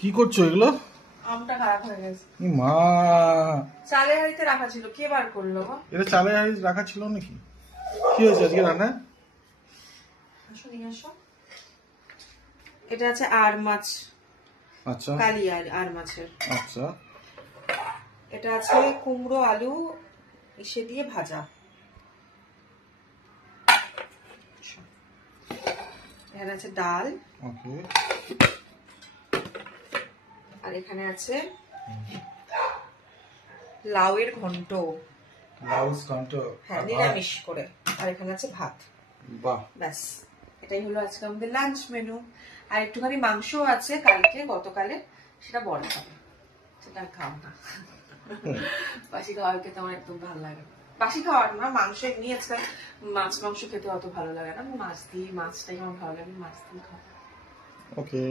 কি করছো এগুলো? আমটা খারাপ হয়ে গেছে। মা, চালের হাঁড়িতে রাখা ছিল, কে বার করলো গো? এটা চালের হাঁড়ি রাখা ছিল নাকি? কি হয়েছে আজকে রান্না? আসো নিয়ে আসো। এটা আছে আর মাছ। আচ্ছা কালি আর মাছের। আচ্ছা। এটা আছে কুমড়ো আলু ইসে দিয়ে ভাজা। এখানে আছে ডাল। ওকে। আর এখানে আছে লাউয়ের ঘন্ট। লাউস ঘন্ট। হ্যাঁ, নিরামিষ করে। আর এখানে আছে ভাত। বাহ, ব্যাস, এটাই হলো আজকে আমাদের লাঞ্চ মেনু। আর একটুখানি মাংস আছে গতকালে, সেটা বড় খাবে, সেটা খাও না। বাসি খাওয়ার খেতে আমার একদম ভালো লাগে না। বাসি খাওয়ার না, মাংস এমনি আছে, মাছ মাংস খেতে অত ভালো লাগে না। মাছটাই আমার ভালো লাগে, মাছ দিয়ে খাওয়া। ওকে।